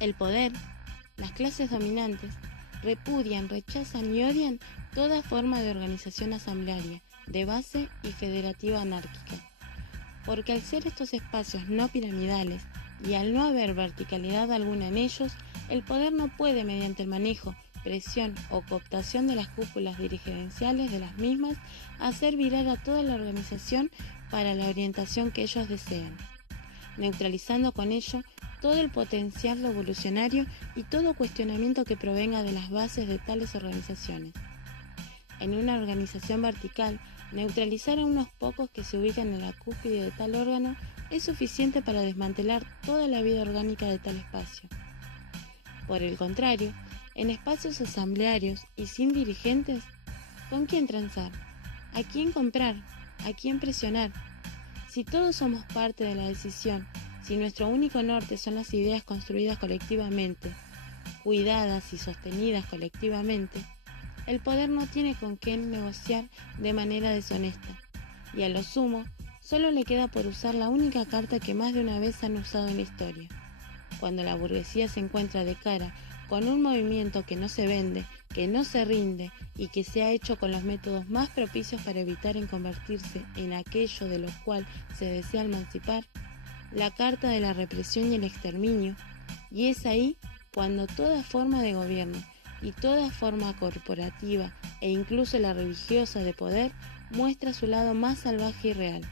El poder, las clases dominantes, repudian, rechazan y odian toda forma de organización asamblearia, de base y federativa anárquica. Porque al ser estos espacios no piramidales y al no haber verticalidad alguna en ellos, el poder no puede, mediante el manejo, presión o cooptación de las cúpulas dirigenciales de las mismas, hacer virar a toda la organización para la orientación que ellos desean, neutralizando con ello todo el potencial revolucionario y todo cuestionamiento que provenga de las bases de tales organizaciones. En una organización vertical, neutralizar a unos pocos que se ubican en la cúspide de tal órgano es suficiente para desmantelar toda la vida orgánica de tal espacio. Por el contrario, en espacios asamblearios y sin dirigentes, ¿con quién transar? ¿A quién comprar? ¿A quién presionar? Si todos somos parte de la decisión, si nuestro único norte son las ideas construidas colectivamente, cuidadas y sostenidas colectivamente, el poder no tiene con quién negociar de manera deshonesta, y a lo sumo, solo le queda por usar la única carta que más de una vez han usado en la historia. Cuando la burguesía se encuentra de cara con un movimiento que no se vende, que no se rinde y que se ha hecho con los métodos más propicios para evitar en convertirse en aquello de lo cual se desea emancipar, la carta de la represión y el exterminio, y es ahí cuando toda forma de gobierno y toda forma corporativa e incluso la religiosa de poder muestra su lado más salvaje y real.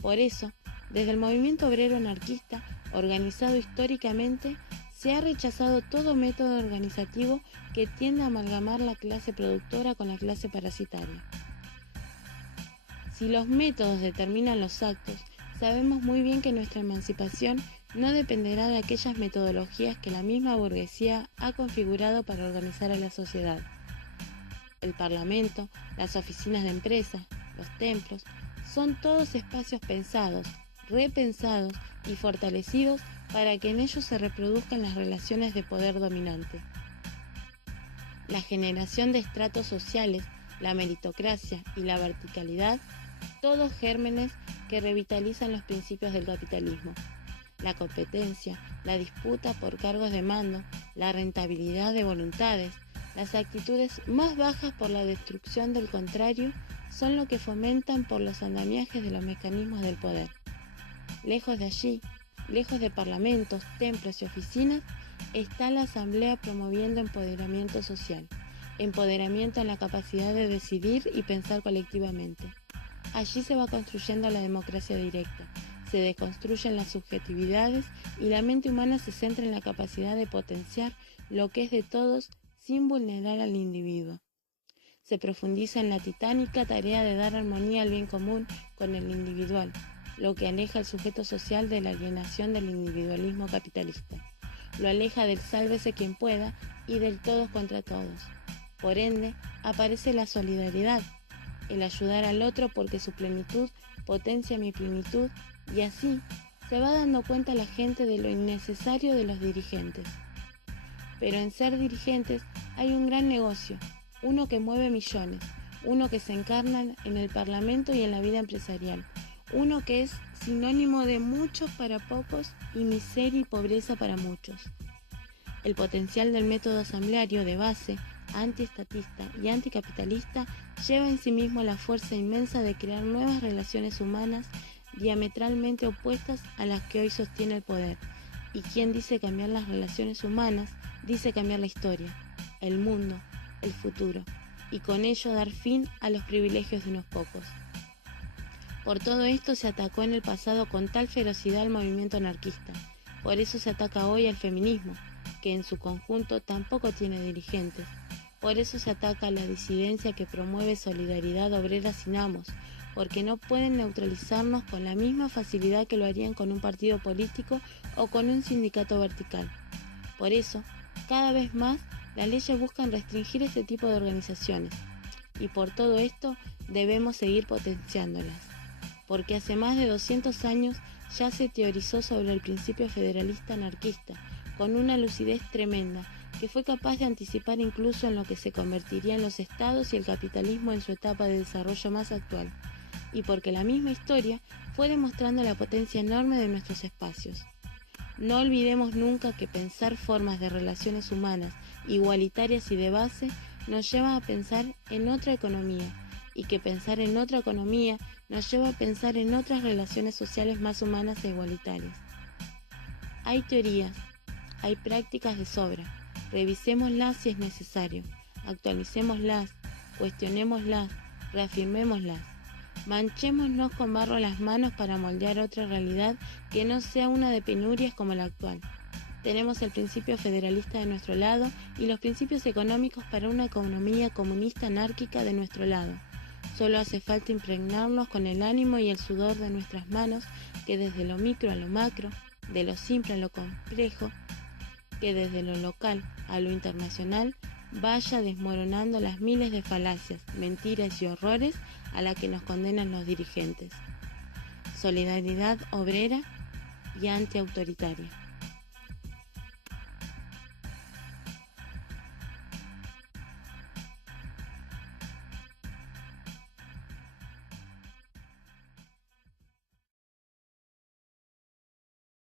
Por eso, desde el movimiento obrero anarquista, organizado históricamente, se ha rechazado todo método organizativo que tienda a amalgamar la clase productora con la clase parasitaria. Si los métodos determinan los actos, sabemos muy bien que nuestra emancipación no dependerá de aquellas metodologías que la misma burguesía ha configurado para organizar a la sociedad. El Parlamento, las oficinas de empresa, los templos, son todos espacios pensados, repensados y fortalecidos para que en ellos se reproduzcan las relaciones de poder dominante. La generación de estratos sociales, la meritocracia y la verticalidad, todos gérmenes que revitalizan los principios del capitalismo. La competencia, la disputa por cargos de mando, la rentabilidad de voluntades, las actitudes más bajas por la destrucción del contrario, son lo que fomentan por los andamiajes de los mecanismos del poder. Lejos de allí, lejos de parlamentos, templos y oficinas, está la asamblea promoviendo empoderamiento social, empoderamiento en la capacidad de decidir y pensar colectivamente. Allí se va construyendo la democracia directa, se deconstruyen las subjetividades y la mente humana se centra en la capacidad de potenciar lo que es de todos sin vulnerar al individuo. Se profundiza en la titánica tarea de dar armonía al bien común con el individual, lo que aleja al sujeto social de la alienación del individualismo capitalista. Lo aleja del sálvese quien pueda y del todos contra todos. Por ende, aparece la solidaridad, el ayudar al otro porque su plenitud potencia mi plenitud, y así se va dando cuenta la gente de lo innecesario de los dirigentes. Pero en ser dirigentes hay un gran negocio, uno que mueve millones, uno que se encarna en el Parlamento y en la vida empresarial, uno que es sinónimo de muchos para pocos y miseria y pobreza para muchos. El potencial del método asambleario de base, antiestatista y anticapitalista lleva en sí mismo la fuerza inmensa de crear nuevas relaciones humanas diametralmente opuestas a las que hoy sostiene el poder. Y quien dice cambiar las relaciones humanas, dice cambiar la historia, el mundo, el futuro, y con ello dar fin a los privilegios de unos pocos. Por todo esto se atacó en el pasado con tal ferocidad al movimiento anarquista. Por eso se ataca hoy al feminismo, que en su conjunto tampoco tiene dirigentes. Por eso se ataca a la disidencia que promueve solidaridad obrera sin amos, porque no pueden neutralizarnos con la misma facilidad que lo harían con un partido político o con un sindicato vertical. Por eso, cada vez más, las leyes buscan restringir este tipo de organizaciones, y por todo esto debemos seguir potenciándolas, porque hace más de 200 años ya se teorizó sobre el principio federalista anarquista, con una lucidez tremenda, que fue capaz de anticipar incluso en lo que se convertiría en los estados y el capitalismo en su etapa de desarrollo más actual, y porque la misma historia fue demostrando la potencia enorme de nuestros espacios. No olvidemos nunca que pensar formas de relaciones humanas igualitarias y de base nos lleva a pensar en otra economía, y que pensar en otra economía nos lleva a pensar en otras relaciones sociales más humanas e igualitarias. Hay teorías, hay prácticas de sobra. Revisémoslas si es necesario, actualicémoslas, cuestionémoslas, reafirmémoslas. Manchémonos con barro las manos para moldear otra realidad que no sea una de penurias como la actual. Tenemos el principio federalista de nuestro lado y los principios económicos para una economía comunista anárquica de nuestro lado. Solo hace falta impregnarnos con el ánimo y el sudor de nuestras manos, que desde lo micro a lo macro, de lo simple a lo complejo, que desde lo local a lo internacional vaya desmoronando las miles de falacias, mentiras y horrores a la que nos condenan los dirigentes. Solidaridad obrera y antiautoritaria.